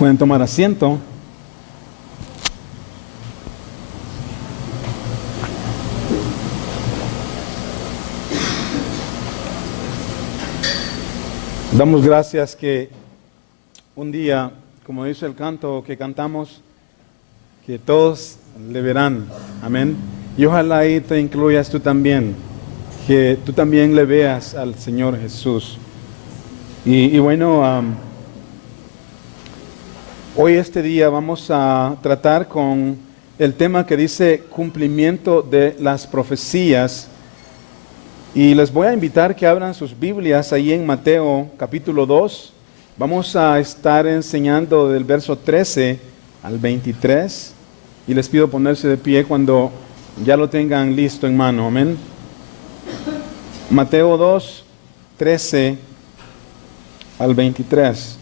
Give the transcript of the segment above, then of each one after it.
Pueden tomar asiento. Damos gracias que un día, como dice el canto que cantamos, que todos le verán. Amén. Y ojalá ahí te incluyas tú también, que tú también le veas al Señor Jesús. Y bueno, hoy este día vamos a tratar con el tema que dice cumplimiento de las profecías. Y les voy a invitar que abran sus Biblias ahí en Mateo capítulo 2. Vamos a estar enseñando del verso 13 al 23. Y les pido ponerse de pie cuando ya lo tengan listo en mano. Amén. Mateo 2, 13 al 23.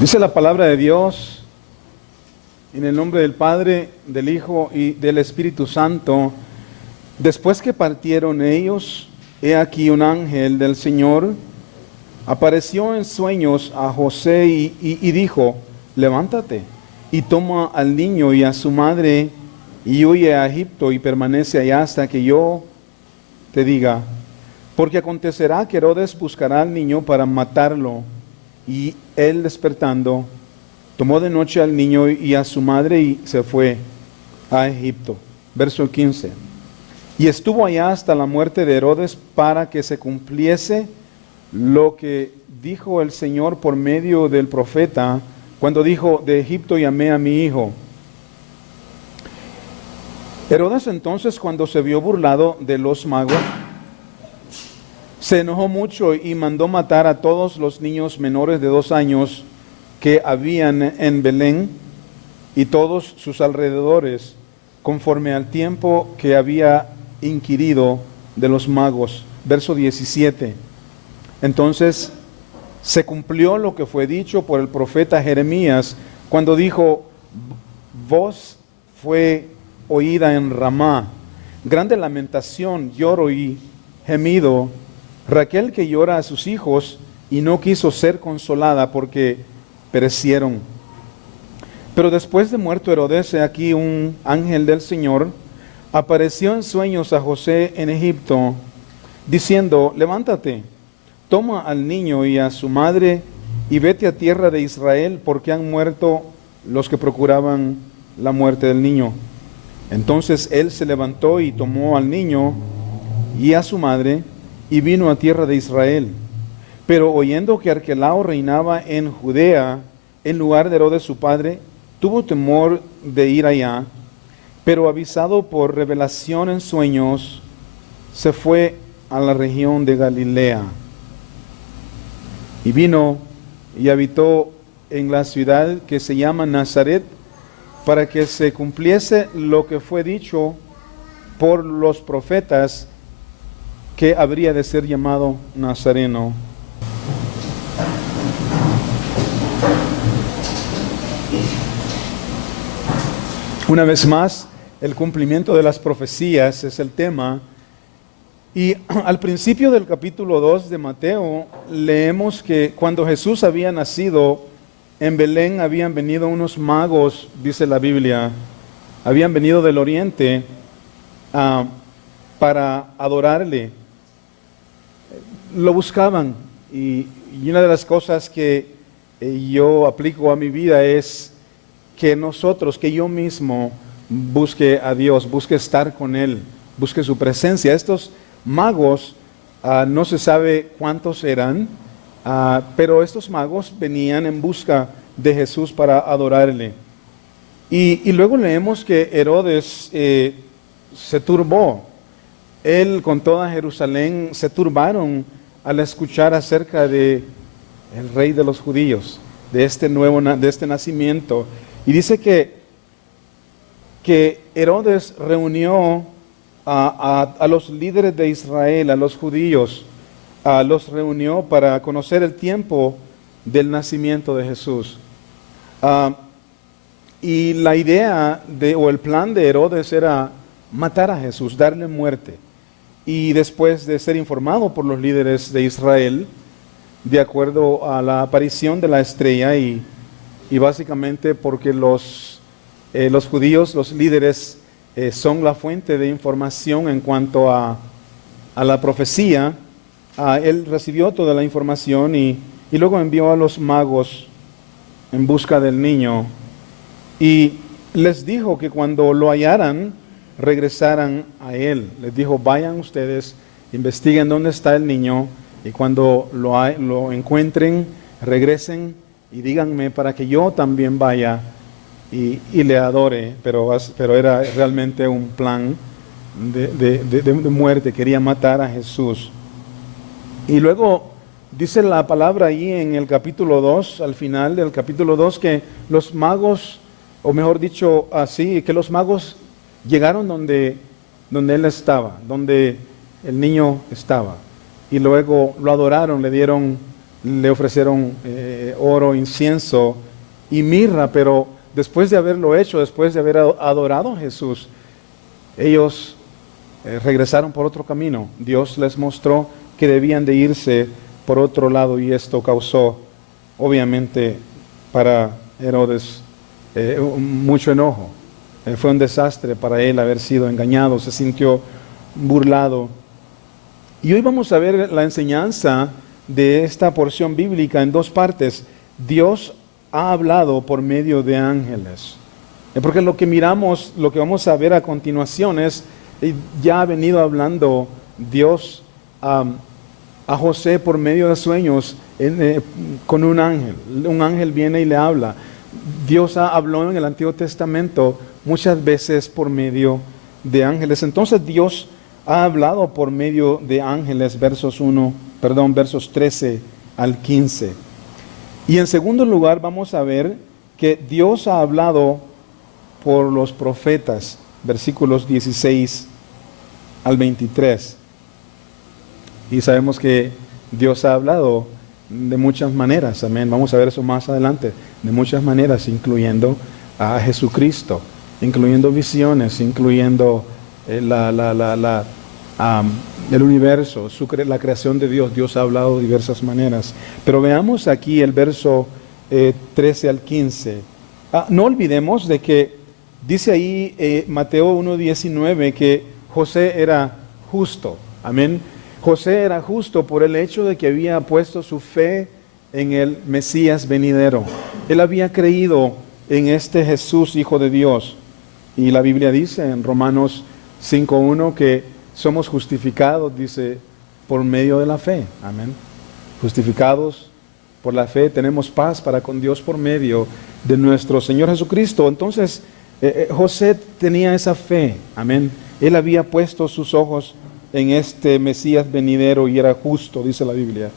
Dice la palabra de Dios, en el nombre del Padre, del Hijo y del Espíritu Santo. Después que partieron ellos, he aquí un ángel del Señor apareció en sueños a José y dijo: levántate y toma al niño y a su madre y huye a Egipto y permanece allá hasta que yo te diga, porque acontecerá que Herodes buscará al niño para matarlo. Y él, despertando, tomó de noche al niño y a su madre y se fue a Egipto. Verso 15. Y estuvo allá hasta la muerte de Herodes, para que se cumpliese lo que dijo el Señor por medio del profeta, cuando dijo: de Egipto llamé a mi hijo. Herodes entonces, cuando se vio burlado de los magos, se enojó mucho y mandó matar a todos los niños menores de 2 años que habían en Belén y todos sus alrededores, conforme al tiempo que había inquirido de los magos. Verso 17. Entonces se cumplió lo que fue dicho por el profeta Jeremías, cuando dijo: voz fue oída en Ramá, grande lamentación, lloro y gemido. Raquel que llora a sus hijos y no quiso ser consolada porque perecieron. Pero después de muerto Herodes, he aquí un ángel del Señor apareció en sueños a José en Egipto, diciendo: levántate, toma al niño y a su madre y vete a tierra de Israel, porque han muerto los que procuraban la muerte del niño. Entonces él se levantó y tomó al niño y a su madre y vino a tierra de Israel. Pero oyendo que Arquelao reinaba en Judea en lugar de Herodes su padre, tuvo temor de ir allá, pero avisado por revelación en sueños, se fue a la región de Galilea. Y vino y habitó en la ciudad que se llama Nazaret, para que se cumpliese lo que fue dicho por los profetas, que habría de ser llamado Nazareno. Una vez más, el cumplimiento de las profecías es el tema. Y al principio del capítulo 2 de Mateo, leemos que cuando Jesús había nacido en Belén, habían venido unos magos, dice la Biblia, habían venido del oriente para adorarle. Lo buscaban y una de las cosas que yo aplico a mi vida es que que yo mismo busque a Dios, busque estar con Él, busque su presencia. Estos magos, no se sabe cuántos eran, pero estos magos venían en busca de Jesús para adorarle. Y luego leemos que Herodes se turbó. Él con toda Jerusalén se turbaron al escuchar acerca de el rey de los judíos, de este nacimiento. Y dice que Herodes reunió a los líderes de Israel, a los judíos, los reunió para conocer el tiempo del nacimiento de Jesús. Y la idea o el plan de Herodes era matar a Jesús, darle muerte. Y después de ser informado por los líderes de Israel, de acuerdo a la aparición de la estrella y básicamente porque los judíos, los líderes, son la fuente de información en cuanto a la profecía, él recibió toda la información y luego envió a los magos en busca del niño y les dijo que cuando lo hallaran, regresaran a él. Les dijo, vayan ustedes, investiguen dónde está el niño y cuando lo encuentren, regresen y díganme para que yo también vaya y le adore. Pero era realmente un plan de muerte, quería matar a Jesús. Y luego dice la palabra ahí en el capítulo 2, al final del capítulo 2, que los magos, o mejor dicho así, que los magos llegaron donde él estaba, donde el niño estaba. Y luego lo adoraron, le ofrecieron oro, incienso y mirra, pero después de haberlo hecho, después de haber adorado a Jesús, ellos regresaron por otro camino. Dios les mostró que debían de irse por otro lado y esto causó, obviamente, para Herodes mucho enojo. Fue un desastre para él haber sido engañado, se sintió burlado. Y hoy vamos a ver la enseñanza de esta porción bíblica en dos partes. Dios ha hablado por medio de ángeles. Porque lo que miramos, lo que vamos a ver a continuación es, ya ha venido hablando Dios a José por medio de sueños con un ángel. Un ángel viene y le habla. Dios habló en el Antiguo Testamento muchas veces por medio de ángeles. Entonces Dios ha hablado por medio de ángeles, versos 13 al 15. Y en segundo lugar vamos a ver que Dios ha hablado por los profetas, versículos 16 al 23. Y sabemos que Dios ha hablado de muchas maneras, amén. Vamos a ver eso más adelante, de muchas maneras, incluyendo a Jesucristo, incluyendo visiones, incluyendo el universo, la creación de Dios. Dios ha hablado de diversas maneras. Pero veamos aquí el verso 13 al 15. No olvidemos de que dice ahí Mateo 1:19 que José era justo. Amén. José era justo por el hecho de que había puesto su fe en el Mesías venidero. Él había creído en este Jesús, Hijo de Dios. Y la Biblia dice en Romanos 5:1 que somos justificados, dice, por medio de la fe. Amén. Justificados por la fe, tenemos paz para con Dios por medio de nuestro Señor Jesucristo. Entonces, José tenía esa fe. Amén. Él había puesto sus ojos en este Mesías venidero y era justo, dice la Biblia.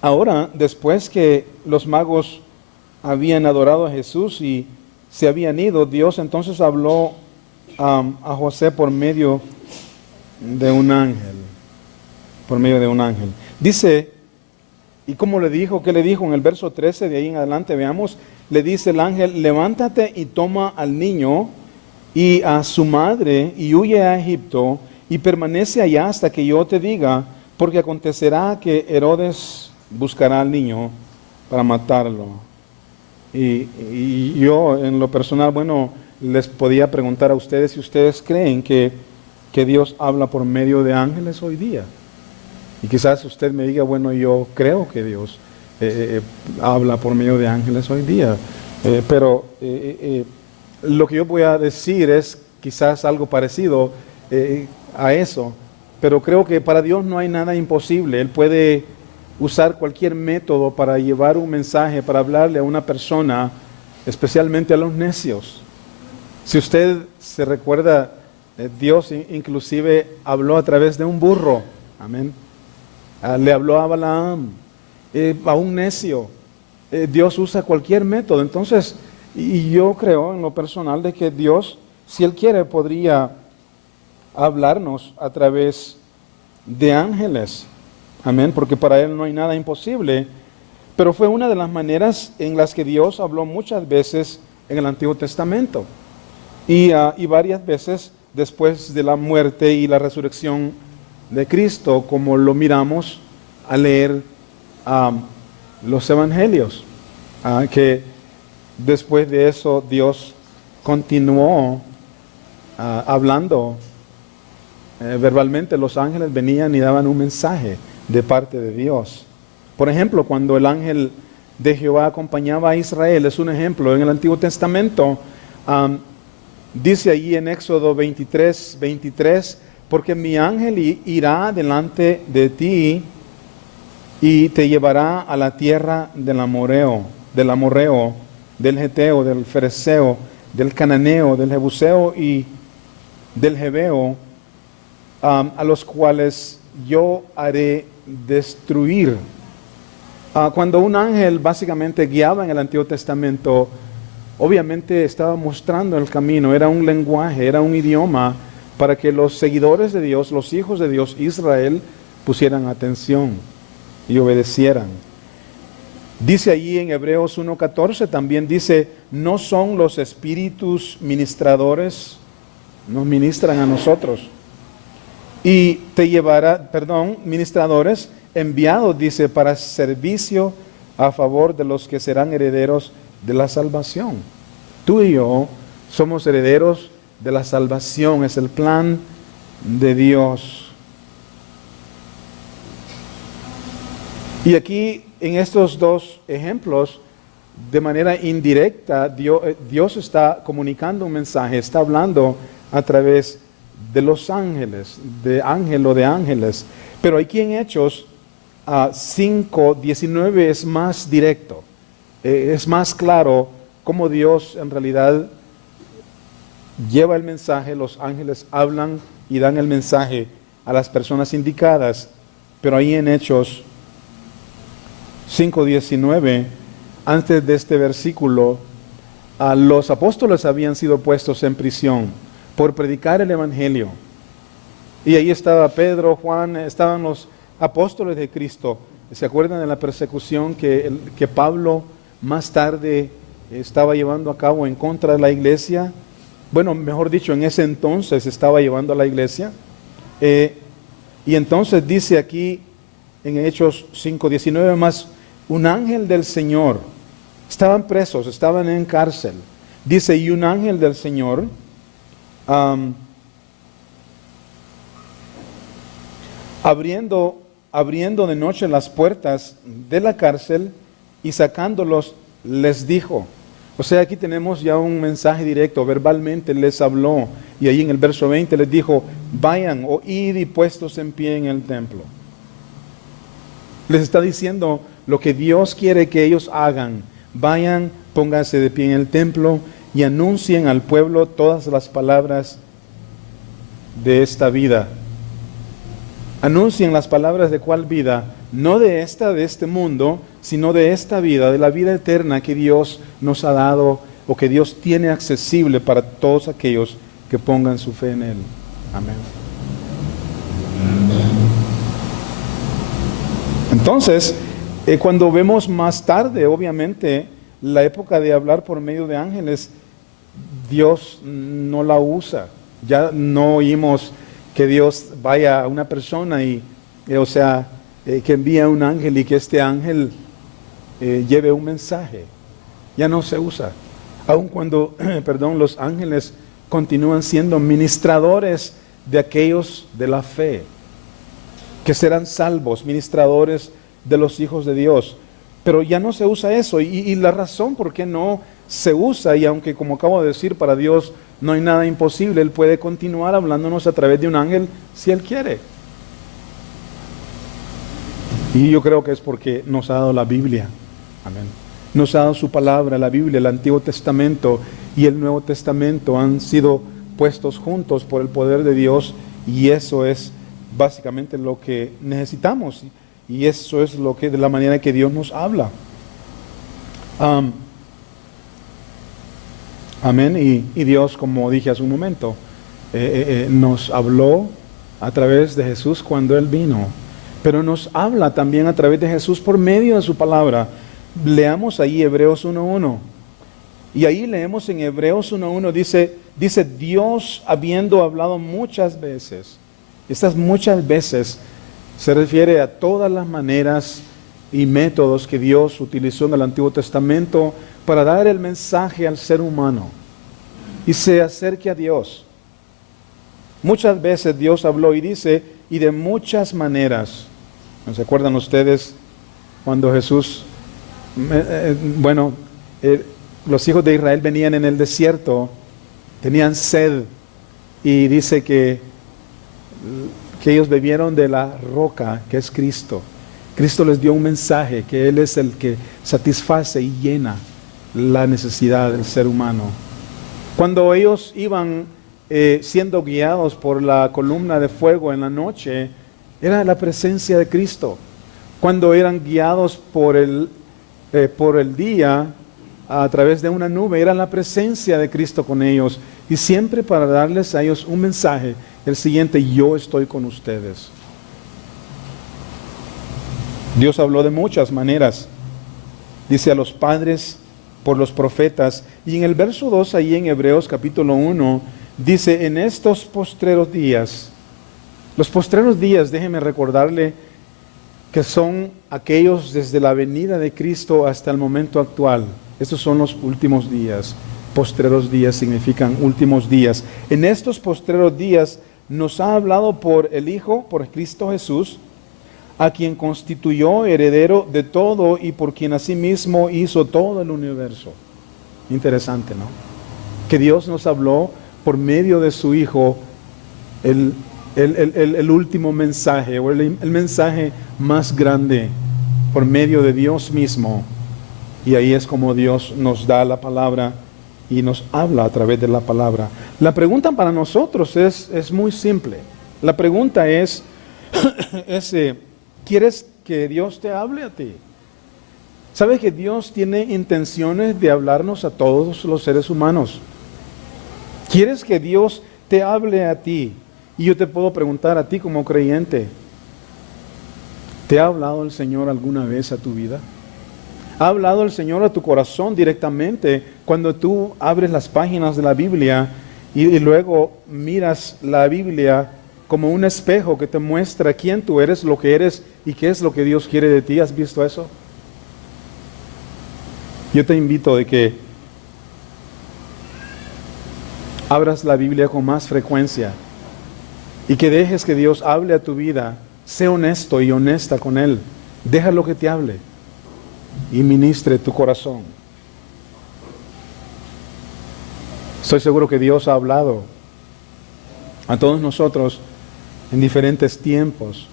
Ahora, después que los magos habían adorado a Jesús y se habían ido, Dios entonces habló a José por medio de un ángel. Por medio de un ángel. Dice, ¿y cómo le dijo? ¿Qué le dijo? En el verso 13 de ahí en adelante, veamos, le dice el ángel, levántate y toma al niño y a su madre y huye a Egipto y permanece allá hasta que yo te diga, porque acontecerá que Herodes buscará al niño para matarlo. Y yo en lo personal, les podía preguntar a ustedes si ustedes creen que Dios habla por medio de ángeles hoy día. Y quizás usted me diga, yo creo que Dios habla por medio de ángeles hoy día. Pero lo que yo voy a decir es quizás algo parecido a eso. Pero creo que para Dios no hay nada imposible. Él puede usar cualquier método para llevar un mensaje, para hablarle a una persona, especialmente a los necios. Si usted se recuerda, Dios inclusive habló a través de un burro. Amén. Le habló a Balaam, a un necio. Dios usa cualquier método. Entonces, y yo creo en lo personal de que Dios, si Él quiere, podría hablarnos a través de ángeles. Amén, porque para Él no hay nada imposible. Pero fue una de las maneras en las que Dios habló muchas veces en el Antiguo Testamento. Y varias veces después de la muerte y la resurrección de Cristo, como lo miramos al leer los evangelios, que después de eso Dios continuó hablando verbalmente. Los ángeles venían y daban un mensaje de parte de Dios. Por ejemplo, cuando el ángel de Jehová acompañaba a Israel, es un ejemplo en el Antiguo Testamento. Dice allí en Éxodo 23, porque mi ángel irá delante de ti y te llevará a la tierra del amorreo, del geteo, del fereceo, del cananeo, del jebuseo y del jebeo, a los cuales yo haré destruir. Cuando un ángel básicamente guiaba en el Antiguo Testamento, obviamente estaba mostrando el camino, era un lenguaje, era un idioma para que los seguidores de Dios, los hijos de Dios, Israel, pusieran atención y obedecieran. Dice allí en Hebreos 1:14, también dice, no son los espíritus ministradores, nos ministran a nosotros. Y te llevará, ministradores, enviados, dice, para servicio a favor de los que serán herederos de la salvación. Tú y yo somos herederos de la salvación, es el plan de Dios. Y aquí, en estos dos ejemplos, de manera indirecta, Dios está comunicando un mensaje, está hablando a través de los ángeles, de ángel o de ángeles. Pero aquí en Hechos 5:19 es más directo, es más claro cómo Dios en realidad lleva el mensaje. Los ángeles hablan y dan el mensaje a las personas indicadas. Pero ahí en Hechos 5:19, antes de este versículo, los apóstoles habían sido puestos en prisión por predicar el evangelio. Y ahí estaba Pedro, Juan, estaban los apóstoles de Cristo. ¿Se acuerdan de la persecución que Pablo más tarde estaba llevando a cabo en contra de la iglesia? Bueno, mejor dicho, en ese entonces estaba llevando a la iglesia. Y entonces dice aquí en Hechos 5:19, más un ángel del Señor, estaban presos, estaban en cárcel. Dice, y un ángel del Señor abriendo de noche las puertas de la cárcel y sacándolos, les dijo. O sea, aquí tenemos ya un mensaje directo, verbalmente les habló. Y ahí en el verso 20 les dijo, vayan o id y puestos en pie en el templo. Les está diciendo lo que Dios quiere que ellos hagan. Vayan, pónganse de pie en el templo y anuncien al pueblo todas las palabras de esta vida. Anuncien las palabras de cuál vida, no de este mundo, sino de esta vida, de la vida eterna que Dios nos ha dado o que Dios tiene accesible para todos aquellos que pongan su fe en Él. Amén. Entonces, cuando vemos más tarde, obviamente, la época de hablar por medio de ángeles, Dios no la usa. Ya no oímos que Dios vaya a una persona y, que envíe a un ángel y que este ángel lleve un mensaje. Ya no se usa. Aun cuando, los ángeles continúan siendo ministradores de aquellos de la fe, que serán salvos, ministradores de los hijos de Dios. Pero ya no se usa eso. Y la razón por qué no se usa, y aunque como acabo de decir, para Dios no hay nada imposible, Él puede continuar hablándonos a través de un ángel si Él quiere. Y yo creo que es porque nos ha dado la Biblia. Amén. Nos ha dado su palabra, la Biblia, el Antiguo Testamento y el Nuevo Testamento han sido puestos juntos por el poder de Dios, y eso es básicamente lo que necesitamos, y eso es lo que, de la manera que Dios nos habla. Amén. Y Dios, como dije hace un momento, nos habló a través de Jesús cuando Él vino. pero nos habla también a través de Jesús por medio de su palabra. Leamos ahí Hebreos 1:1. Y ahí leemos en Hebreos 1:1, dice Dios habiendo hablado muchas veces. Estas muchas veces se refiere a todas las maneras y métodos que Dios utilizó en el Antiguo Testamento para dar el mensaje al ser humano y se acerque a Dios. Muchas veces Dios habló y dice, y de muchas maneras. ¿No se acuerdan ustedes cuando Jesús, los hijos de Israel venían en el desierto, tenían sed, y dice que ellos bebieron de la roca que es Cristo. Cristo les dio un mensaje, que Él es el que satisface y llena la necesidad del ser humano. Cuando ellos iban siendo guiados por la columna de fuego en la noche, era la presencia de Cristo. Cuando eran guiados por el día a través de una nube, era la presencia de Cristo con ellos, y siempre para darles a ellos un mensaje, el siguiente: yo estoy con ustedes. Dios habló de muchas maneras, dice a los padres por los profetas, y en el verso 2 ahí en Hebreos capítulo 1 dice: en estos postreros días. Los postreros días, déjeme recordarle que son aquellos desde la venida de Cristo hasta el momento actual. Estos son los últimos días. Postreros días significan últimos días. En estos postreros días nos ha hablado por el Hijo, por Cristo Jesús, a quien constituyó heredero de todo y por quien asimismo hizo todo el universo. Interesante, ¿no? Que Dios nos habló por medio de su Hijo el último mensaje, o el mensaje más grande, por medio de Dios mismo. Y ahí es como Dios nos da la palabra y nos habla a través de la palabra. La pregunta para nosotros es muy simple. La pregunta es, ¿quieres que Dios te hable a ti? ¿Sabes que Dios tiene intenciones de hablarnos a todos los seres humanos? ¿Quieres que Dios te hable a ti? Y yo te puedo preguntar a ti como creyente, ¿te ha hablado el Señor alguna vez a tu vida? ¿Ha hablado el Señor a tu corazón directamente cuando tú abres las páginas de la Biblia y luego miras la Biblia como un espejo que te muestra quién tú eres, lo que eres y qué es lo que Dios quiere de ti? ¿Has visto eso? Yo te invito de que abras la Biblia con más frecuencia y que dejes que Dios hable a tu vida. Sé honesto y honesta con Él. Déjalo que te hable y ministre tu corazón. Estoy seguro que Dios ha hablado a todos nosotros en diferentes tiempos,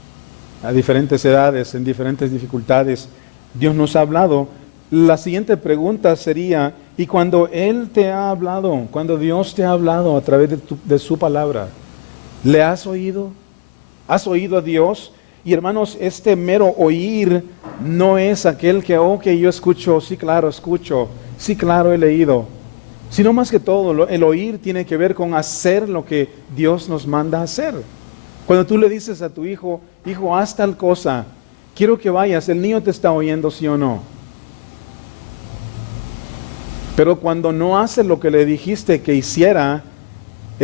a diferentes edades, en diferentes dificultades. Dios nos ha hablado. La siguiente pregunta sería, ¿y cuando Él te ha hablado, cuando Dios te ha hablado a través de su palabra, ¿le has oído? ¿Has oído a Dios? Y hermanos, este mero oír no es aquel que yo escucho, sí claro escucho, sí claro he leído, sino más que todo, el oír tiene que ver con hacer lo que Dios nos manda hacer. Cuando tú le dices a tu hijo, hijo, haz tal cosa, quiero que vayas, el niño te está oyendo, sí o no. Pero cuando no hace lo que le dijiste que hiciera,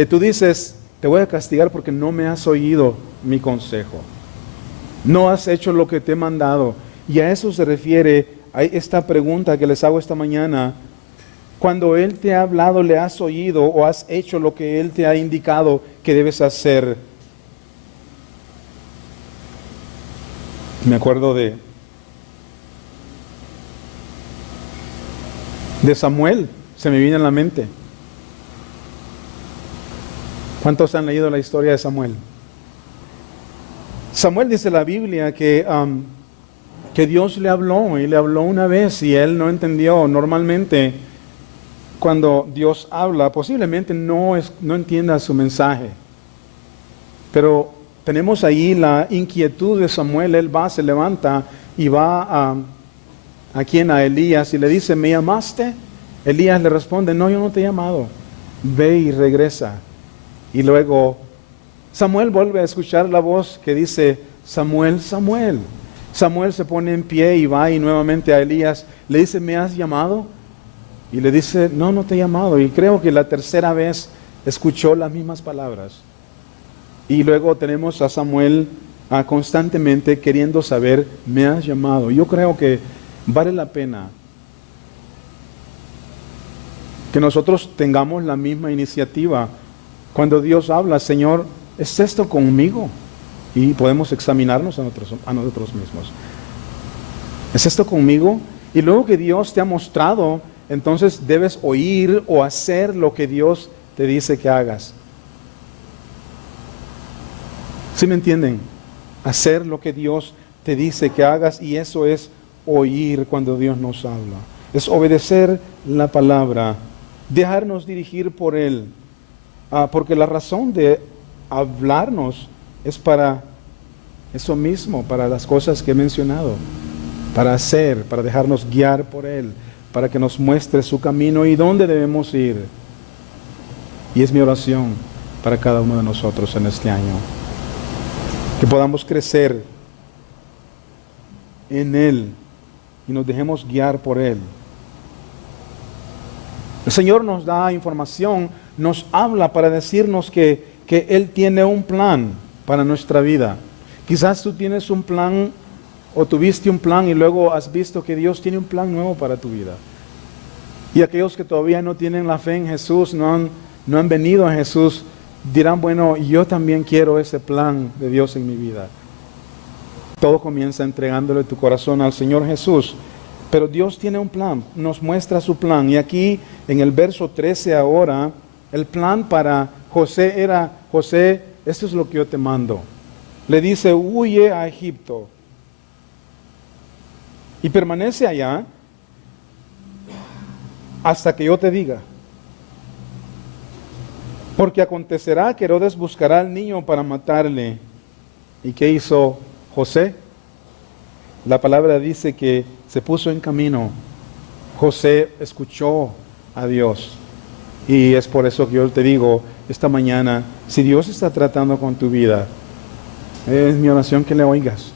tú dices, te voy a castigar porque no me has oído mi consejo. No has hecho lo que te he mandado. Y a eso se refiere a esta pregunta que les hago esta mañana. Cuando Él te ha hablado, ¿le has oído o has hecho lo que Él te ha indicado que debes hacer? Me acuerdo de Samuel, se me viene a la mente. ¿Cuántos han leído la historia de Samuel? Samuel dice la Biblia que Dios le habló y le habló una vez y él no entendió. Normalmente cuando Dios habla posiblemente no entienda su mensaje. Pero tenemos ahí la inquietud de Samuel. Él va, se levanta y va a quien, a Elías, y le dice, ¿me llamaste? Elías le responde, no, yo no te he llamado. Ve y regresa. Y luego Samuel vuelve a escuchar la voz que dice, Samuel, Samuel. Samuel se pone en pie y va y nuevamente a Elías le dice, ¿me has llamado? Y le dice, no, no te he llamado. Y creo que la tercera vez escuchó las mismas palabras. Y luego tenemos a Samuel constantemente queriendo saber, ¿me has llamado? Yo creo que vale la pena que nosotros tengamos la misma iniciativa. Cuando Dios habla, Señor, ¿es esto conmigo? Y podemos examinarnos a nosotros mismos. ¿Es esto conmigo? Y luego que Dios te ha mostrado, entonces debes oír o hacer lo que Dios te dice que hagas. ¿Sí me entienden? Hacer lo que Dios te dice que hagas, y eso es oír cuando Dios nos habla. Es obedecer la palabra, dejarnos dirigir por Él. Porque la razón de hablarnos es para eso mismo, para las cosas que he mencionado, para hacer, para dejarnos guiar por Él, para que nos muestre su camino y dónde debemos ir. Y es mi oración para cada uno de nosotros en este año, que podamos crecer en Él y nos dejemos guiar por Él. El Señor nos da información, nos habla para decirnos que Él tiene un plan para nuestra vida. Quizás tú tienes un plan o tuviste un plan y luego has visto que Dios tiene un plan nuevo para tu vida. Y aquellos que todavía no tienen la fe en Jesús, no han venido a Jesús, dirán, bueno, yo también quiero ese plan de Dios en mi vida. Todo comienza entregándole tu corazón al Señor Jesús. Pero Dios tiene un plan, nos muestra su plan. Y aquí en el verso 13 ahora, el plan para José era, José, esto es lo que yo te mando. Le dice, huye a Egipto y permanece allá hasta que yo te diga. Porque acontecerá que Herodes buscará al niño para matarle. ¿Y qué hizo José? La palabra dice que se puso en camino. José escuchó a Dios. Y es por eso que yo te digo esta mañana, si Dios está tratando con tu vida, es mi oración que le oigas.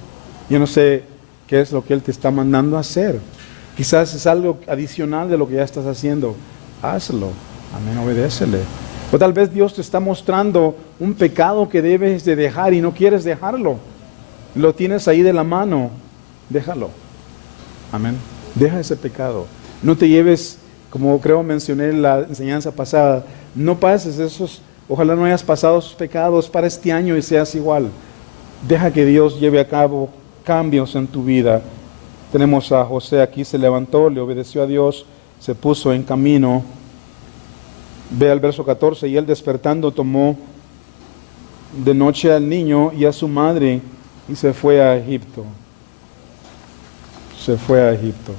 Yo no sé qué es lo que Él te está mandando a hacer. Quizás es algo adicional de lo que ya estás haciendo. Hazlo. Amén, obedécele. O tal vez Dios te está mostrando un pecado que debes de dejar y no quieres dejarlo. Lo tienes ahí de la mano. Déjalo. Amén. Deja ese pecado. No te lleves, como creo mencioné en la enseñanza pasada, no pases esos, ojalá no hayas pasado esos pecados para este año y seas igual. Deja que Dios lleve a cabo cambios en tu vida. Tenemos a José aquí, se levantó, le obedeció a Dios, se puso en camino. Ve al verso 14, y él despertando tomó de noche al niño y a su madre y se fue a Egipto. Se fue a Egipto.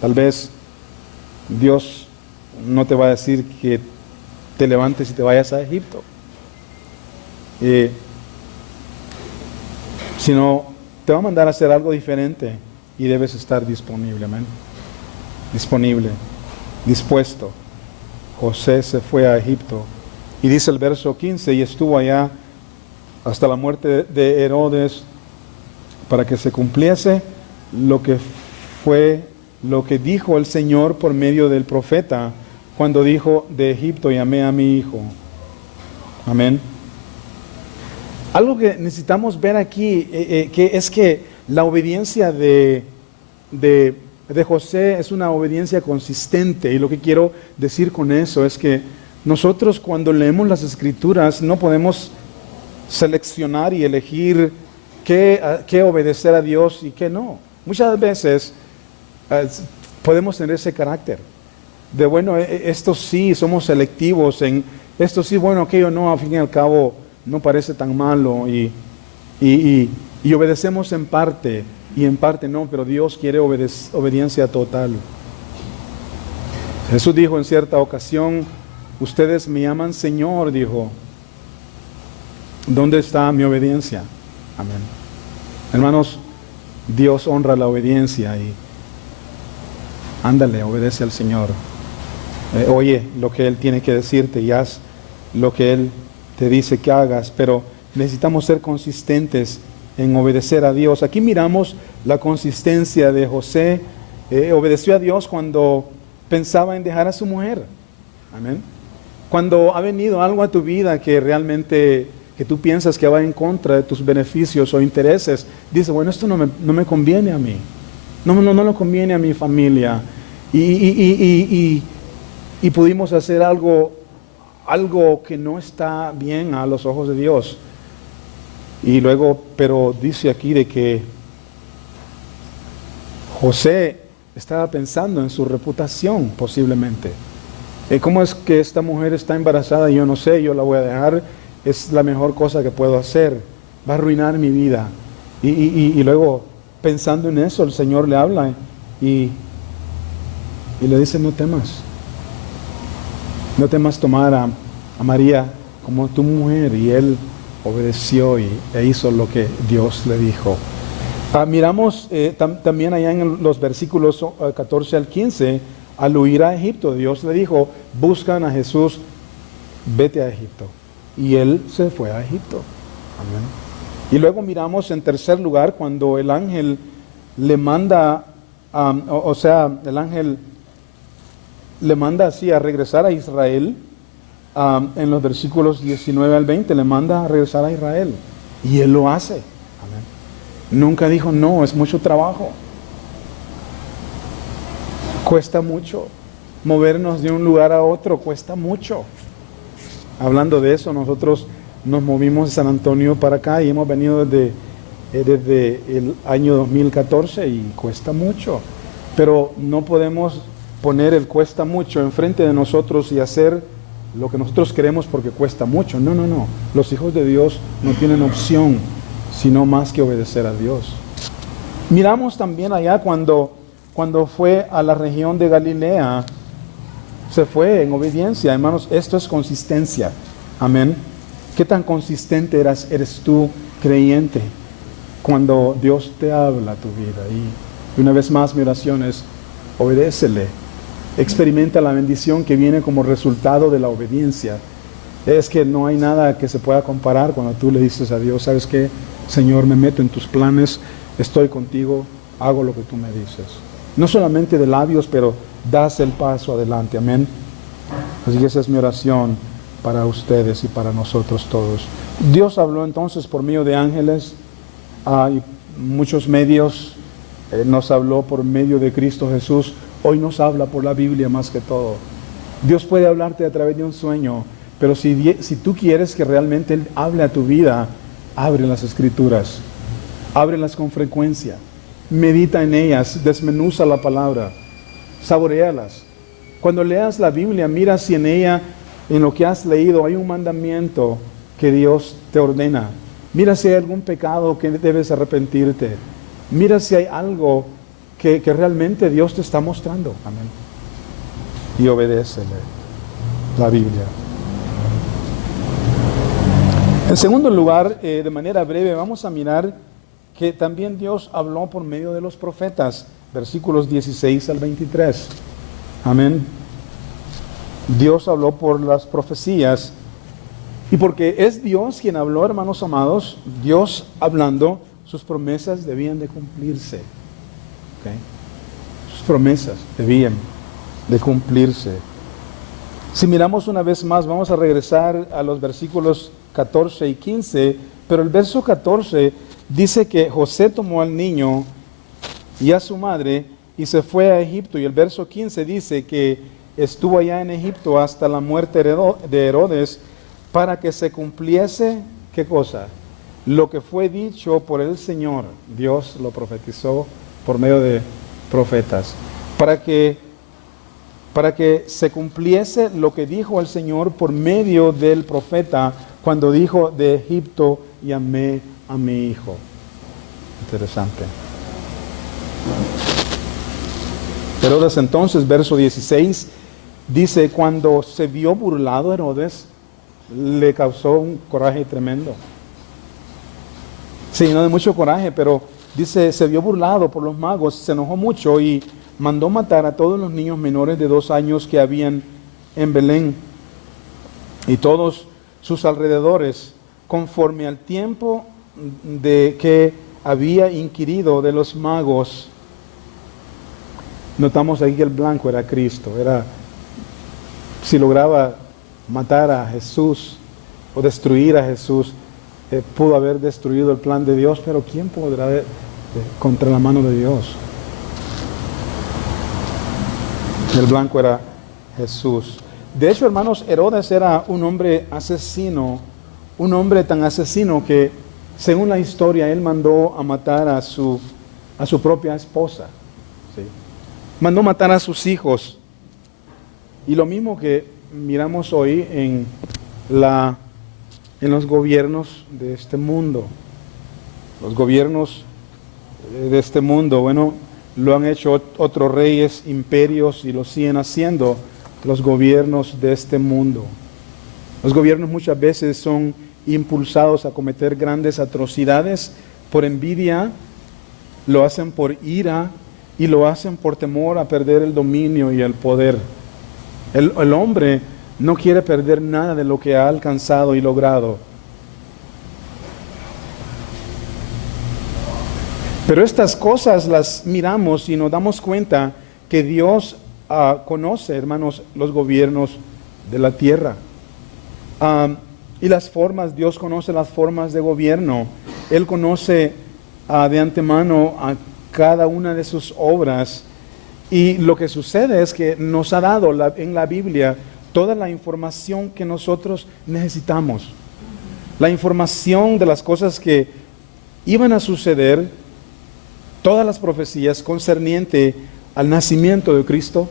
Tal vez Dios no te va a decir que te levantes y te vayas a Egipto, sino te va a mandar a hacer algo diferente y debes estar disponible, amén. Disponible, dispuesto. José se fue a Egipto y dice el verso 15, y estuvo allá hasta la muerte de Herodes, para que se cumpliese lo que dijo el Señor por medio del profeta, cuando dijo, de Egipto llamé a mi hijo. Amén. Algo que necesitamos ver aquí que es que la obediencia de José es una obediencia consistente, y lo que quiero decir con eso es que nosotros cuando leemos las Escrituras no podemos seleccionar y elegir qué obedecer a Dios y qué no. Muchas veces podemos tener ese carácter de, bueno, esto sí, somos selectivos en esto sí, bueno, aquello no, al fin y al cabo no parece tan malo, y obedecemos en parte y en parte no, pero Dios quiere obediencia total. Jesús dijo en cierta ocasión, ustedes me llaman Señor, dijo, ¿dónde está mi obediencia? Amén. Hermanos, Dios honra la obediencia, y ándale, obedece al Señor. Oye lo que Él tiene que decirte y haz lo que Él te dice que hagas, pero necesitamos ser consistentes en obedecer a Dios. Aquí miramos la consistencia de José. Obedeció a Dios cuando pensaba en dejar a su mujer. Amén. Cuando ha venido algo a tu vida que realmente que tú piensas que va en contra de tus beneficios o intereses, dice, bueno, esto no me conviene a mí. No le conviene a mi familia. Y pudimos hacer algo que no está bien a los ojos de Dios. Y luego, pero dice aquí de que José estaba pensando en su reputación posiblemente. ¿Cómo es que esta mujer está embarazada? Yo no sé, yo la voy a dejar, es la mejor cosa que puedo hacer, va a arruinar mi vida. Y luego, pensando en eso, el Señor le habla y le dice, no temas tomar a María como tu mujer. Y él obedeció e hizo lo que Dios le dijo. Miramos también allá en los versículos 14 al 15, al huir a Egipto, Dios le dijo, buscan a Jesús, vete a Egipto. Y él se fue a Egipto. Amén. Y luego miramos en tercer lugar cuando el ángel le manda, el ángel le manda así a regresar a Israel, en los versículos 19 al 20, le manda a regresar a Israel. Y él lo hace. Amén. Nunca dijo, no, es mucho trabajo. Cuesta mucho. Movernos de un lugar a otro cuesta mucho. Hablando de eso, nosotros nos movimos de San Antonio para acá y hemos venido desde el año 2014 y cuesta mucho. Pero no podemos poner el cuesta mucho enfrente de nosotros y hacer lo que nosotros queremos porque cuesta mucho. No. Los hijos de Dios no tienen opción sino más que obedecer a Dios. Miramos también allá cuando fue a la región de Galilea, se fue en obediencia. Hermanos, esto es consistencia. Amén. ¿Qué tan consistente eres tú, creyente, cuando Dios te habla a tu vida? Y una vez más mi oración es, obedécele. Experimenta la bendición que viene como resultado de la obediencia. Es que no hay nada que se pueda comparar cuando tú le dices a Dios, ¿sabes qué? Señor, me meto en tus planes, estoy contigo, hago lo que tú me dices. No solamente de labios, pero das el paso adelante. Amén. Así que esa es mi oración para ustedes y para nosotros todos. Dios habló entonces por medio de ángeles, y muchos medios, nos habló por medio de Cristo Jesús. Hoy nos habla por la Biblia más que todo. Dios puede hablarte a través de un sueño, pero si tú quieres que realmente Él hable a tu vida, abre las Escrituras, ábrelas con frecuencia, medita en ellas, desmenuza la palabra, saboréalas. Cuando leas la Biblia, mira si en ella, en lo que has leído, hay un mandamiento que Dios te ordena. Mira si hay algún pecado que debes arrepentirte. Mira si hay algo que realmente Dios te está mostrando. Amén. Y obedécele la Biblia. En segundo lugar, de manera breve, vamos a mirar que también Dios habló por medio de los profetas, versículos 16 al 23. Amén. Dios habló por las profecías. Y porque es Dios quien habló, hermanos amados, Dios hablando, sus promesas debían de cumplirse. ¿Okay? Sus promesas debían de cumplirse. Si miramos una vez más, vamos a regresar a los versículos 14 y 15, pero el verso 14 dice que José tomó al niño y a su madre y se fue a Egipto, y el verso 15 dice que estuvo allá en Egipto hasta la muerte de Herodes, para que se cumpliese, ¿qué cosa? Lo que fue dicho por el Señor. Dios lo profetizó por medio de profetas, para que se cumpliese lo que dijo el Señor por medio del profeta, cuando dijo, de Egipto llamé a mi hijo. Interesante. Herodes entonces, verso 16, dice, cuando se vio burlado Herodes, le causó un coraje tremendo. Se llenó de mucho coraje, pero dice, se vio burlado por los magos, se enojó mucho y mandó matar a todos los niños menores de 2 años que habían en Belén y todos sus alrededores, conforme al tiempo de que había inquirido de los magos, notamos ahí que el blanco era Cristo. Si lograba matar a Jesús o destruir a Jesús, pudo haber destruido el plan de Dios, pero ¿quién podrá contra la mano de Dios? El blanco era Jesús. De hecho, hermanos, Herodes era un hombre asesino, un hombre tan asesino que, según la historia, él mandó a matar a su propia esposa. ¿Sí? Mandó matar a sus hijos. Y lo mismo que miramos hoy en los gobiernos de este mundo. Los gobiernos de este mundo, bueno, lo han hecho otros reyes, imperios, y lo siguen haciendo los gobiernos de este mundo. Los gobiernos muchas veces son impulsados a cometer grandes atrocidades por envidia, lo hacen por ira y lo hacen por temor a perder el dominio y el poder. El hombre no quiere perder nada de lo que ha alcanzado y logrado. Pero estas cosas las miramos y nos damos cuenta que Dios conoce, hermanos, los gobiernos de la tierra. Y las formas, Dios conoce las formas de gobierno. Él conoce de antemano a cada una de sus obras. Y lo que sucede es que nos ha dado en la Biblia toda la información que nosotros necesitamos. La información de las cosas que iban a suceder, todas las profecías concerniente al nacimiento de Cristo,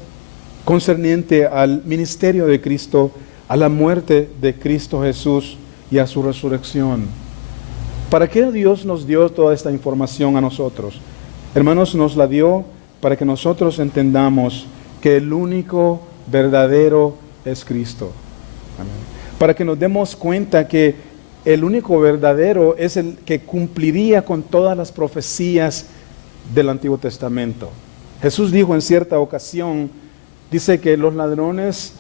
concerniente al ministerio de Cristo, a la muerte de Cristo Jesús y a su resurrección. ¿Para qué Dios nos dio toda esta información a nosotros? Hermanos, nos la dio para que nosotros entendamos que el único verdadero es Cristo. Amén. Para que nos demos cuenta que el único verdadero es el que cumpliría con todas las profecías del Antiguo Testamento. Jesús dijo en cierta ocasión, dice que los ladrones,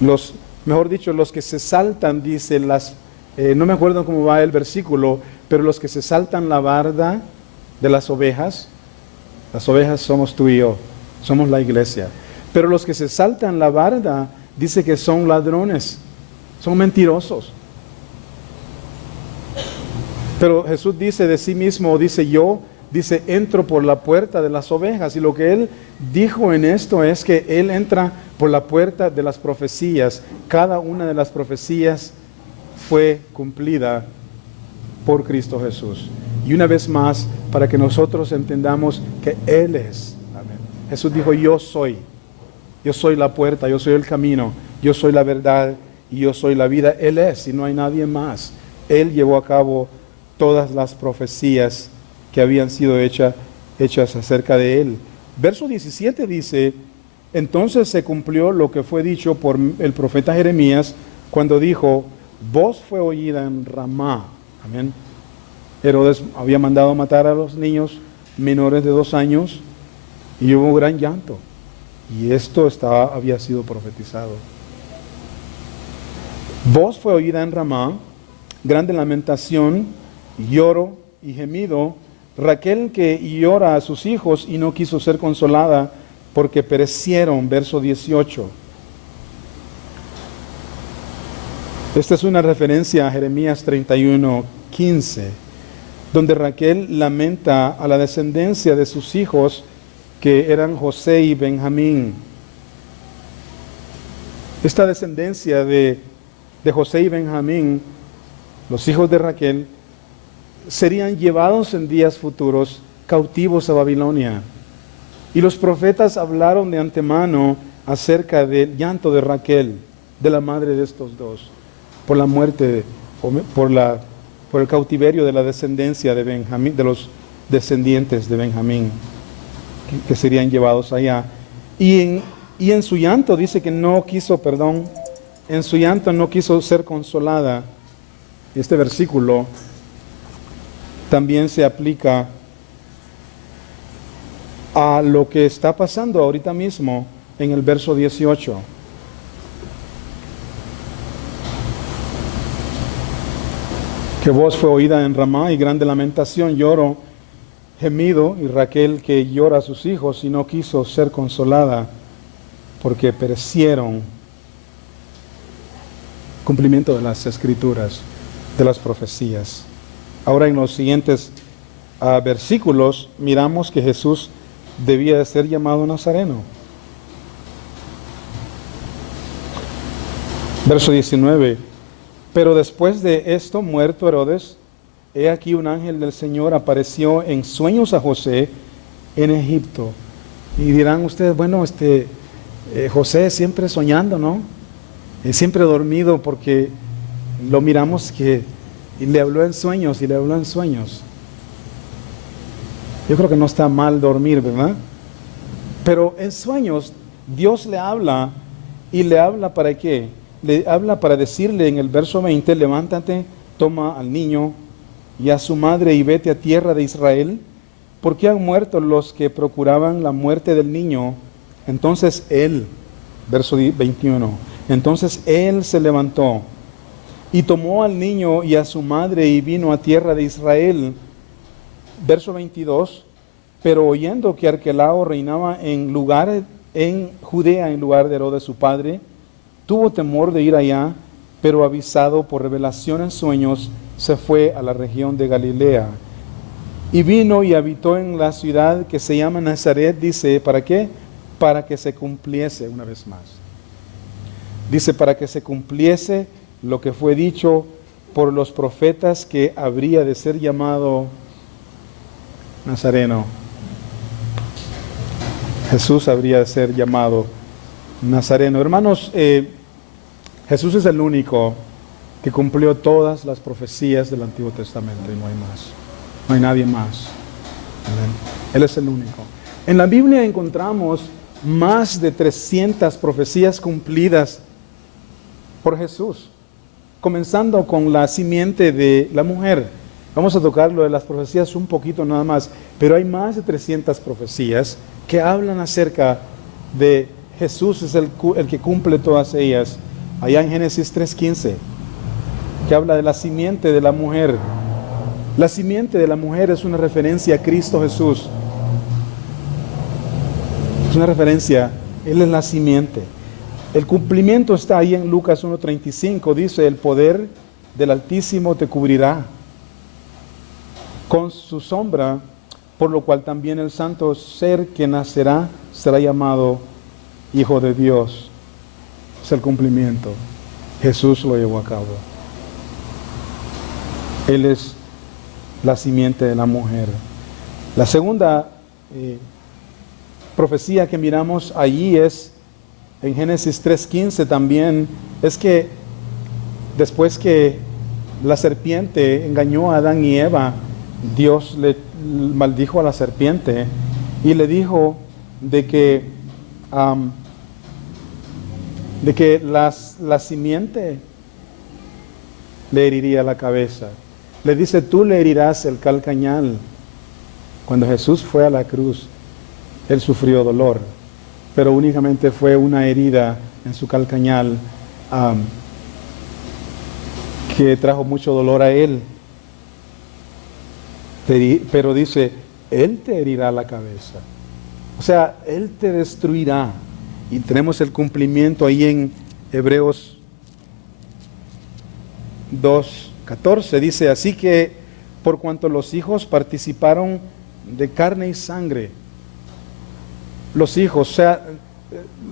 los que se saltan, dice, no me acuerdo cómo va el versículo, pero los que se saltan la barda de las ovejas somos tú y yo, somos la iglesia. Pero los que se saltan la barda, dice que son ladrones, son mentirosos. Pero Jesús dice de sí mismo, dice, entro por la puerta de las ovejas. Y lo que Él dijo en esto es que Él entra por la puerta de las profecías. Cada una de las profecías fue cumplida por Cristo Jesús. Y una vez más, para que nosotros entendamos que Él es. Amén. Jesús dijo, yo soy la puerta, yo soy el camino, yo soy la verdad y yo soy la vida. Él es y no hay nadie más. Él llevó a cabo todas las profecías que habían sido hechas acerca de Él. Verso 17 dice, entonces se cumplió lo que fue dicho por el profeta Jeremías cuando dijo, voz fue oída en Ramá. Amén. Herodes había mandado matar a los niños menores de 2 años y hubo gran llanto. Y esto había sido profetizado. Voz fue oída en Ramá, grande lamentación, lloro y gemido. Raquel que llora a sus hijos y no quiso ser consolada porque perecieron. Verso 18. Esta es una referencia a Jeremías 31:15, donde Raquel lamenta a la descendencia de sus hijos que eran José y Benjamín. Esta descendencia de José y Benjamín, los hijos de Raquel, serían llevados en días futuros cautivos a Babilonia. Y los profetas hablaron de antemano acerca del llanto de Raquel, de la madre de estos dos, por la muerte, por el cautiverio de la descendencia de Benjamín, de los descendientes de Benjamín, que serían llevados allá. Y en su llanto dice que en su llanto no quiso ser consolada. Este versículo también se aplica a lo que está pasando ahorita mismo en el verso 18. Que voz fue oída en Ramá y grande lamentación, lloro, gemido, y Raquel que llora a sus hijos y no quiso ser consolada porque perecieron. Cumplimiento de las escrituras, de las profecías. Ahora en los siguientes versículos miramos que Jesús debía de ser llamado Nazareno. Verso 19. Pero después de esto, muerto Herodes, he aquí un ángel del Señor apareció en sueños a José en Egipto. Y dirán ustedes, bueno, José siempre soñando, ¿no? Siempre dormido, porque lo miramos que le habló en sueños y le habló en sueños. Yo creo que no está mal dormir, ¿verdad? Pero en sueños Dios le habla, y le habla ¿para qué? Le habla para decirle en el verso 20, levántate, toma al niño y a su madre y vete a tierra de Israel, porque han muerto los que procuraban la muerte del niño. Entonces él, verso 21, entonces él se levantó y tomó al niño y a su madre y vino a tierra de Israel. Verso 22, pero oyendo que Arquelao reinaba en Judea en lugar de Herodes su padre, tuvo temor de ir allá, pero avisado por revelación en sueños, se fue a la región de Galilea. Y vino y habitó en la ciudad que se llama Nazaret, dice, ¿para qué? Para que se cumpliese, una vez más. Dice, para que se cumpliese lo que fue dicho por los profetas, que habría de ser llamado Nazareno. Jesús habría de ser llamado Nazareno. Hermanos, Jesús es el único que cumplió todas las profecías del Antiguo Testamento y no hay más. No hay nadie más. Amén. Él es el único. En la Biblia encontramos más de 300 profecías cumplidas por Jesús, comenzando con la simiente de la mujer. Vamos a tocar lo de las profecías un poquito nada más, pero hay más de 300 profecías que hablan acerca de Jesús, es el que cumple todas ellas. Allá en Génesis 3:15, que habla de la simiente de la mujer. La simiente de la mujer es una referencia a Cristo Jesús. Es una referencia, Él es la simiente. El cumplimiento está ahí en Lucas 1:35, dice, el poder del Altísimo te cubrirá con su sombra, por lo cual también el santo ser que nacerá será llamado Hijo de Dios. Es el cumplimiento. Jesús lo llevó a cabo. Él es la simiente de la mujer. La segunda profecía que miramos allí es en Génesis 3:15 también, es que después que la serpiente engañó a Adán y Eva, Dios le maldijo a la serpiente y le dijo de que la simiente le heriría la cabeza. Le dice, tú le herirás el calcañal. Cuando Jesús fue a la cruz, Él sufrió dolor, pero únicamente fue una herida en su calcañal que trajo mucho dolor a Él. Pero dice, Él te herirá la cabeza. O sea, Él te destruirá. Y tenemos el cumplimiento ahí en Hebreos 2:14. Dice, así que por cuanto los hijos participaron de carne y sangre, los hijos, o sea,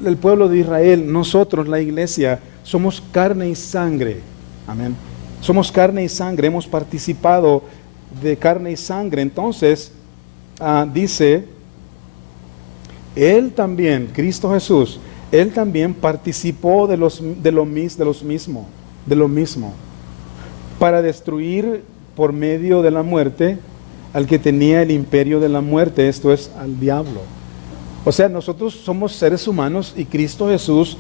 el pueblo de Israel, nosotros, la iglesia, somos carne y sangre. Amén. Somos carne y sangre, hemos participado de carne y sangre. Entonces, dice, Él también, Cristo Jesús, Él también participó de lo mismo, para destruir por medio de la muerte al que tenía el imperio de la muerte, esto es, al diablo. O sea, nosotros somos seres humanos y Cristo Jesús,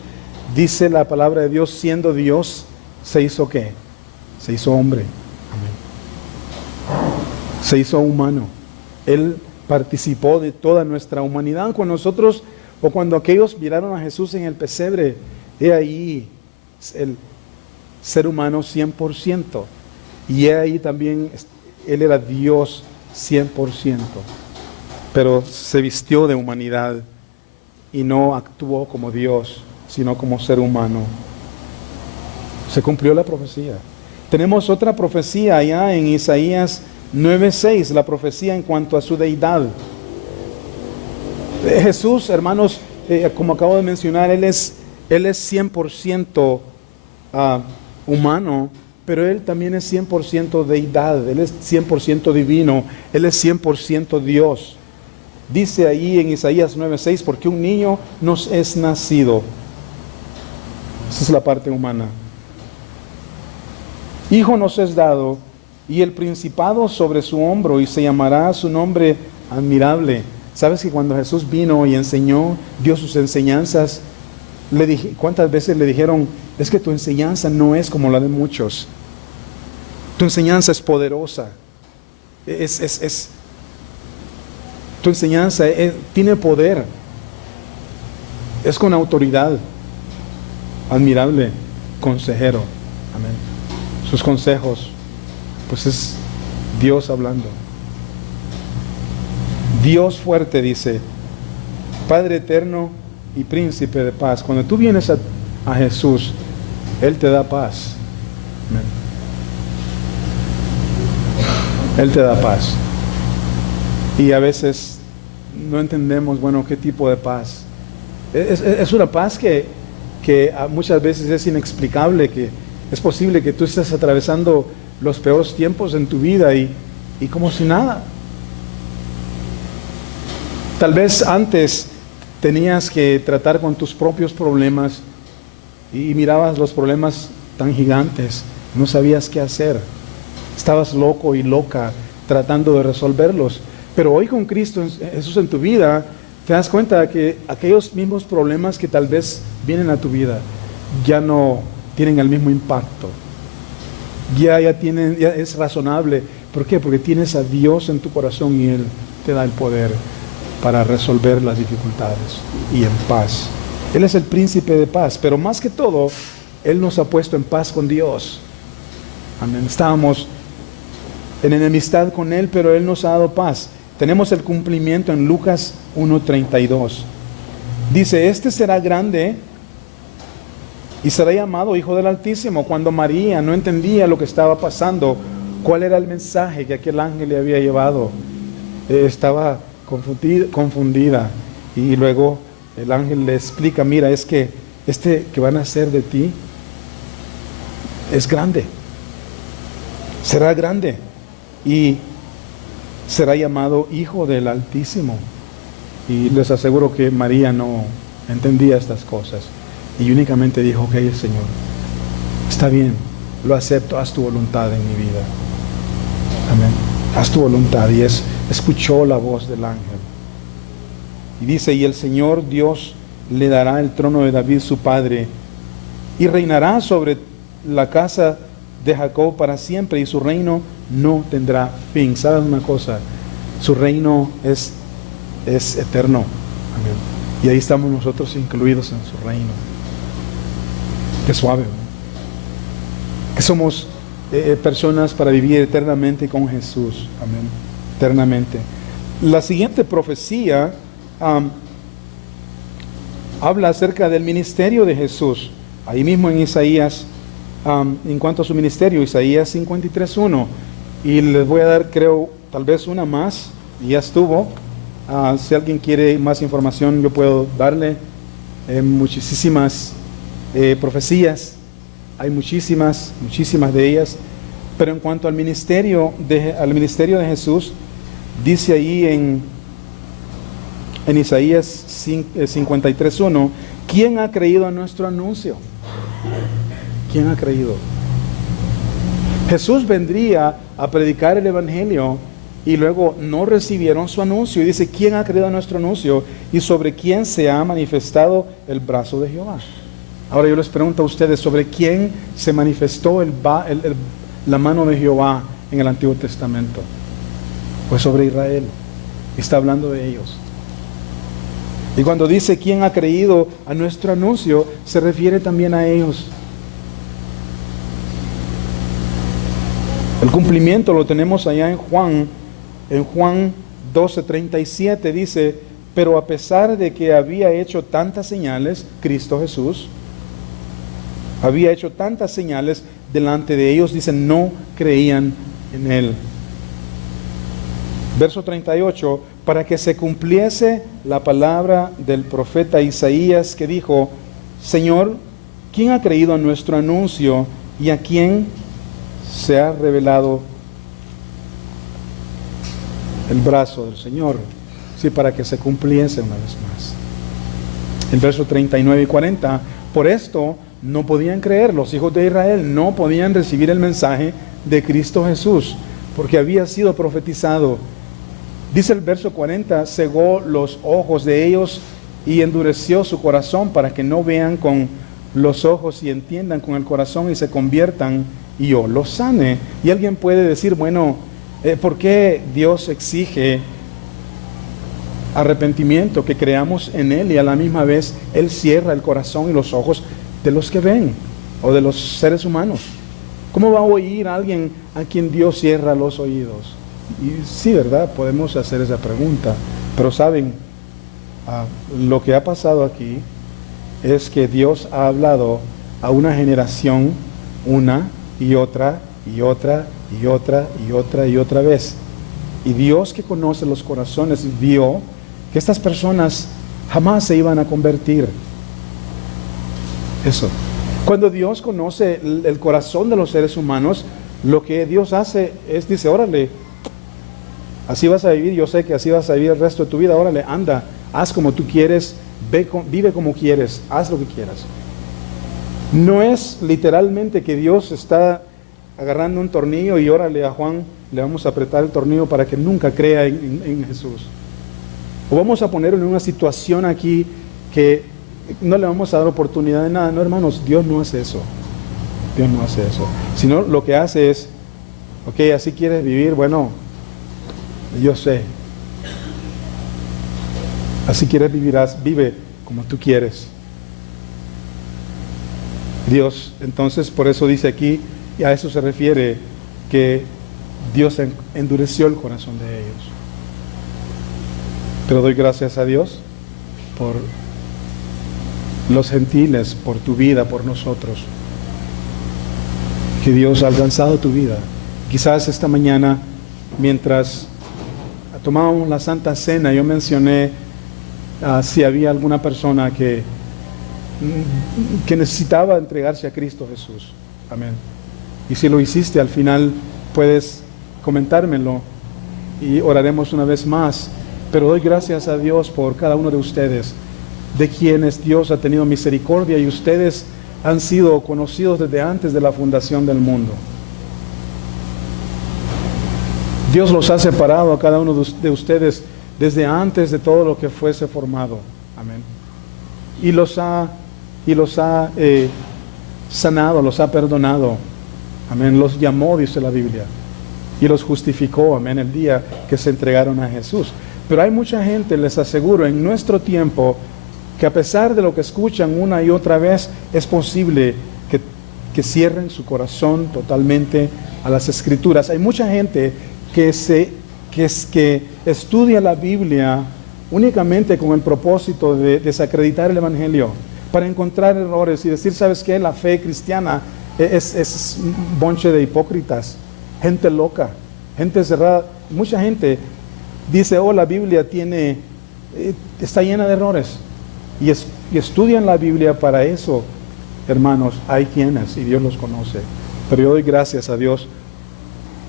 dice la palabra de Dios, siendo Dios, ¿se hizo qué? Se hizo hombre. Amén. Se hizo humano. Él participó de toda nuestra humanidad. Cuando nosotros, o cuando aquellos miraron a Jesús en el pesebre, he ahí el ser humano 100%. Y ahí también Él era Dios 100%, pero se vistió de humanidad y no actuó como Dios, sino como ser humano. Se cumplió la profecía. Tenemos otra profecía allá en Isaías 9:6, la profecía en cuanto a su deidad. Jesús, hermanos, como acabo de mencionar, Él es 100% humano, pero Él también es 100% deidad, Él es 100% divino, Él es 100% Dios. Dice ahí en Isaías 9:6, porque un niño nos es nacido. Esa es la parte humana. Hijo nos es dado, y el principado sobre su hombro, y se llamará su nombre admirable. ¿Sabes que cuando Jesús vino y enseñó, dio sus enseñanzas, cuántas veces le dijeron, es que tu enseñanza no es como la de muchos? Tu enseñanza es poderosa. Tu enseñanza tiene poder. Es con autoridad. Admirable consejero. Amén. Sus consejos, pues es Dios hablando. Dios fuerte, dice, Padre eterno y príncipe de paz. Cuando tú vienes a Jesús, Él te da paz. Amén. Él te da paz. Y a veces no entendemos, bueno, qué tipo de paz. Es una paz que muchas veces es inexplicable, que es posible que tú estés atravesando los peores tiempos en tu vida y como si nada. Tal vez antes tenías que tratar con tus propios problemas y mirabas los problemas tan gigantes, no sabías qué hacer. Estabas loco y loca tratando de resolverlos. Pero hoy con Cristo Jesús en tu vida, te das cuenta de que aquellos mismos problemas que tal vez vienen a tu vida ya no tienen el mismo impacto. Ya es razonable. ¿Por qué? Porque tienes a Dios en tu corazón y Él te da el poder para resolver las dificultades y en paz. Él es el príncipe de paz, pero más que todo, Él nos ha puesto en paz con Dios. Amén. Estábamos en enemistad con Él, pero Él nos ha dado paz. Tenemos el cumplimiento en Lucas 1:32. Dice, este será grande y será llamado Hijo del Altísimo. Cuando María no entendía lo que estaba pasando, cuál era el mensaje que aquel ángel le había llevado, estaba confundida. Y luego el ángel le explica, mira, es que este que van a hacer de ti es grande. Será grande y será llamado Hijo del Altísimo. Y les aseguro que María no entendía estas cosas y únicamente dijo, ok, Señor, está bien, lo acepto, haz tu voluntad en mi vida. Amén. Haz tu voluntad. Y escuchó la voz del ángel. Y dice, y el Señor Dios le dará el trono de David su padre, y reinará sobre la casa de Jacob para siempre, y su reino no tendrá fin. ¿Sabes una cosa? Su reino es eterno. Amén. Y ahí estamos nosotros incluidos en su reino. Qué suave, ¿no? Que somos personas para vivir eternamente con Jesús. Amén. Eternamente. La siguiente profecía habla acerca del ministerio de Jesús. Ahí mismo en Isaías, en cuanto a su ministerio, Isaías 53:1. Y les voy a dar, creo, tal vez una más, y ya estuvo. Si alguien quiere más información, yo puedo darle muchísimas profecías. Hay muchísimas de ellas. Pero en cuanto al ministerio de Jesús, dice ahí en Isaías 53:1, ¿quién ha creído a nuestro anuncio? ¿Quién ha creído? Jesús vendría a predicar el evangelio y luego no recibieron su anuncio. Y dice, ¿quién ha creído a nuestro anuncio? Y sobre quién se ha manifestado el brazo de Jehová. Ahora yo les pregunto a ustedes, ¿sobre quién se manifestó la mano de Jehová en el Antiguo Testamento? Pues sobre Israel. Está hablando de ellos. Y cuando dice quién ha creído a nuestro anuncio, se refiere también a ellos. El cumplimiento lo tenemos allá en Juan 12:37 dice, pero a pesar de que había hecho tantas señales, Cristo Jesús, había hecho tantas señales delante de ellos, dice, no creían en Él. Verso 38, para que se cumpliese la palabra del profeta Isaías que dijo, Señor, ¿quién ha creído a nuestro anuncio y a quién se ha revelado el brazo del Señor? Sí, para que se cumpliese una vez más. El verso 39 y 40, por esto no podían creer, los hijos de Israel no podían recibir el mensaje de Cristo Jesús, porque había sido profetizado. Dice el verso 40, cegó los ojos de ellos y endureció su corazón para que no vean con los ojos y entiendan con el corazón y se conviertan y yo los sane. Y alguien puede decir, bueno, ¿por qué Dios exige arrepentimiento, que creamos en Él y a la misma vez Él cierra el corazón y los ojos de los que ven o de los seres humanos? ¿Cómo va a oír a alguien a quien Dios cierra los oídos? Y sí, ¿verdad? Podemos hacer esa pregunta, pero saben, lo que ha pasado aquí es que Dios ha hablado a una generación una y otra y otra y otra y otra y otra vez. Y Dios, que conoce los corazones, vio que estas personas jamás se iban a convertir. Eso. Cuando Dios conoce el corazón de los seres humanos, lo que Dios hace es, dice, órale, así vas a vivir, yo sé que así vas a vivir el resto de tu vida, órale, anda, haz como tú quieres, vive como quieres, haz lo que quieras. No es literalmente que Dios está agarrando un tornillo y órale, a Juan le vamos a apretar el tornillo para que nunca crea en Jesús. O vamos a ponerlo en una situación aquí que no le vamos a dar oportunidad de nada. No, hermanos, Dios no hace eso. Dios no hace eso. Sino lo que hace es, ok, así quieres vivir, bueno, yo sé. Así quieres vivir, vive como tú quieres. Dios, entonces, por eso dice aquí, y a eso se refiere, que Dios endureció el corazón de ellos. Pero doy gracias a Dios por los gentiles, por tu vida, por nosotros. Que Dios ha alcanzado tu vida. Quizás esta mañana, mientras tomábamos la Santa Cena, yo mencioné si había alguna persona que necesitaba entregarse a Cristo Jesús. Amén. Y si lo hiciste, al final puedes comentármelo y oraremos una vez más. Pero doy gracias a Dios por cada uno de ustedes, de quienes Dios ha tenido misericordia, y ustedes han sido conocidos desde antes de la fundación del mundo. Dios los ha separado a cada uno de ustedes desde antes de todo lo que fuese formado. Amén. Y los ha sanado, los ha perdonado. Amén. Los llamó, dice la Biblia, y los justificó. Amén. El día que se entregaron a Jesús. Pero hay mucha gente, les aseguro, en nuestro tiempo, que a pesar de lo que escuchan una y otra vez, es posible que cierren su corazón totalmente a las Escrituras. Hay mucha gente que estudia la Biblia únicamente con el propósito de desacreditar el Evangelio, para encontrar errores y decir, ¿sabes qué? La fe cristiana es un bonche de hipócritas, gente loca, gente cerrada. Mucha gente dice, oh, la Biblia está llena de errores. Y estudian la Biblia para eso, hermanos. Hay quienes, y Dios los conoce. Pero yo doy gracias a Dios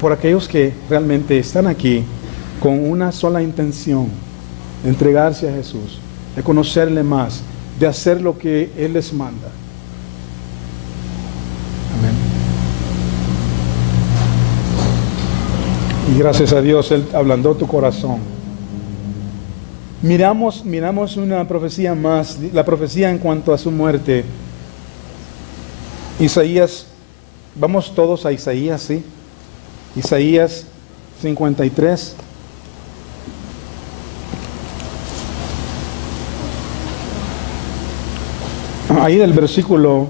por aquellos que realmente están aquí con una sola intención, de entregarse a Jesús, de conocerle más, de hacer lo que Él les manda. Amén. Y gracias a Dios, Él ablandó tu corazón. Miramos una profecía más, la profecía en cuanto a su muerte. Isaías, vamos todos a Isaías, ¿sí? Isaías 53. Ahí del versículo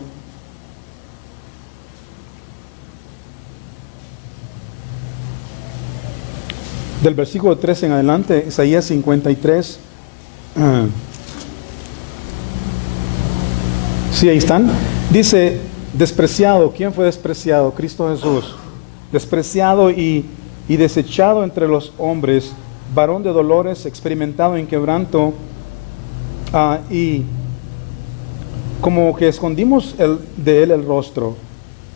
Del versículo 3 en adelante, Isaías 53. Sí, ahí están. Dice, despreciado. ¿Quién fue despreciado? Cristo Jesús. Despreciado y desechado entre los hombres, varón de dolores, experimentado en quebranto, y como que escondimos de él el rostro.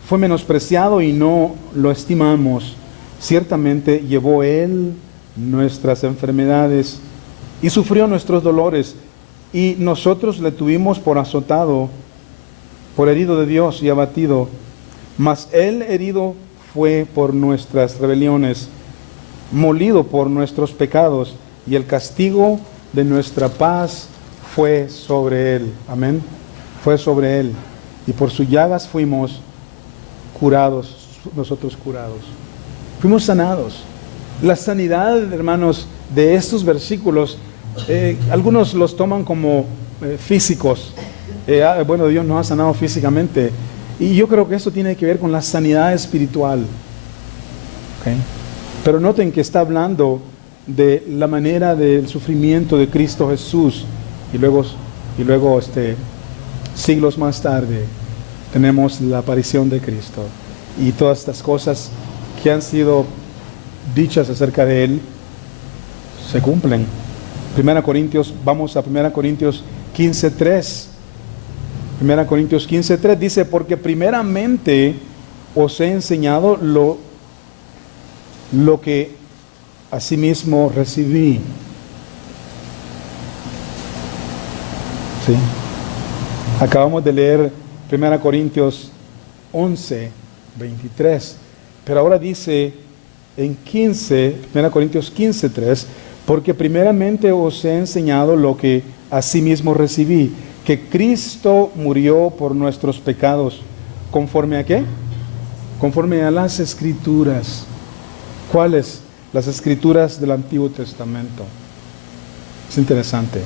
Fue menospreciado y no lo estimamos. Ciertamente llevó él nuestras enfermedades y sufrió nuestros dolores, y nosotros le tuvimos por azotado, por herido de Dios y abatido. Mas él herido fue por nuestras rebeliones, molido por nuestros pecados, y el castigo de nuestra paz fue sobre él. Amén. Fue sobre él, y por sus llagas fuimos curados, nosotros curados. Fuimos sanados. La sanidad, hermanos, de estos versículos, algunos los toman como físicos. Bueno, Dios nos ha sanado físicamente. Y yo creo que esto tiene que ver con la sanidad espiritual. ¿Okay? Pero noten que está hablando de la manera del sufrimiento de Cristo Jesús. Y luego siglos más tarde, tenemos la aparición de Cristo. Y todas estas cosas que han sido dichas acerca de Él se cumplen. Vamos a 1 Corintios 15:3. 1 Corintios 15:3 dice, porque primeramente os he enseñado lo que asimismo recibí. ¿Sí? Acabamos de leer 1 Corintios 11:23, pero ahora dice en 1 Corintios 15:3, porque primeramente os he enseñado lo que asimismo recibí, que Cristo murió por nuestros pecados. ¿Conforme a qué? Conforme a las Escrituras. ¿Cuáles? Las Escrituras del Antiguo Testamento. Es interesante.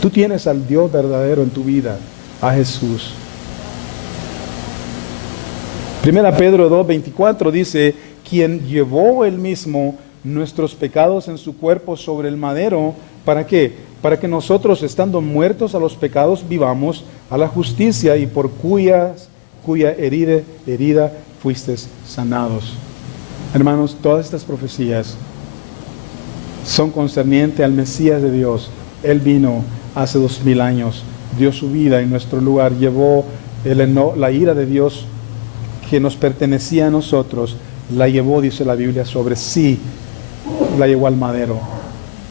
Tú tienes al Dios verdadero en tu vida, a Jesús. 1 Pedro 2:24 dice, quien llevó él mismo nuestros pecados en su cuerpo sobre el madero, ¿para qué? Para que nosotros, estando muertos a los pecados, vivamos a la justicia, y por cuya herida fuisteis sanados. Hermanos, todas estas profecías son concernientes al Mesías de Dios. Él vino hace 2000 años, dio su vida en nuestro lugar, llevó la ira de Dios que nos pertenecía a nosotros, la llevó, dice la Biblia, sobre sí, la llevó al madero.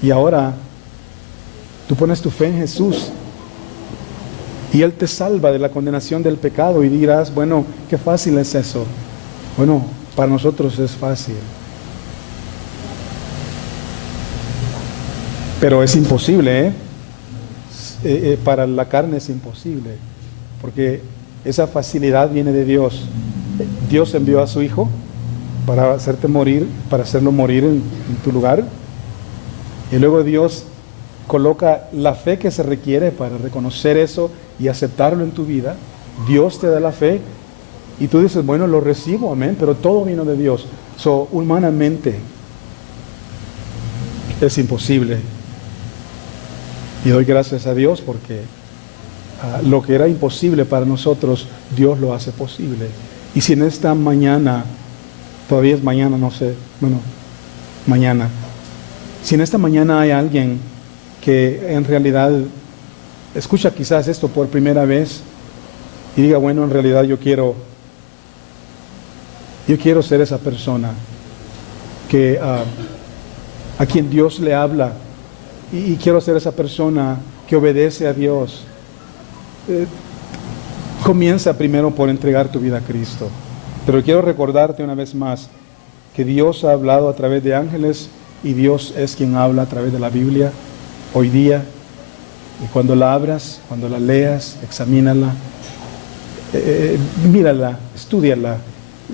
Y ahora tú pones tu fe en Jesús y Él te salva de la condenación del pecado, y dirás, bueno, qué fácil es eso. Bueno, para nosotros es fácil, pero es imposible, para la carne es imposible, porque esa facilidad viene de Dios. Dios envió a su Hijo para hacerte morir, para hacerlo morir en tu lugar, y luego Dios coloca la fe que se requiere para reconocer eso y aceptarlo en tu vida. Dios te da la fe y tú dices, bueno, lo recibo, amén, pero todo vino de Dios. Humanamente es imposible. Y doy gracias a Dios porque lo que era imposible para nosotros, Dios lo hace posible. Y si en esta mañana, todavía es mañana, no sé, bueno, mañana, si en esta mañana hay alguien que en realidad escucha quizás esto por primera vez y diga, bueno, en realidad yo quiero ser esa persona que a quien Dios le habla, y quiero ser esa persona que obedece a Dios. Comienza primero por entregar tu vida a Cristo. Pero quiero recordarte una vez más que Dios ha hablado a través de ángeles, y Dios es quien habla a través de la Biblia hoy día. Y cuando la abras, cuando la leas, examínala, mírala, estúdiala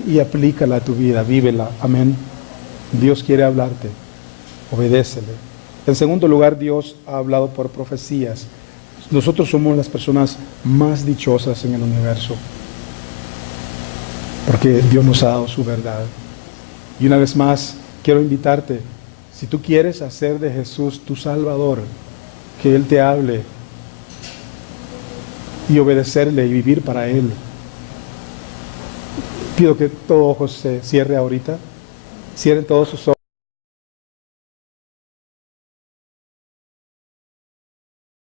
y aplícala a tu vida, vívela. Amén. Dios quiere hablarte, obedécele. En segundo lugar, Dios ha hablado por profecías. Nosotros somos las personas más dichosas en el universo, porque Dios nos ha dado su verdad. Y una vez más, quiero invitarte, si tú quieres hacer de Jesús tu Salvador, que Él te hable y obedecerle y vivir para Él. Pido que todo ojo se cierre ahorita, cierren todos sus ojos.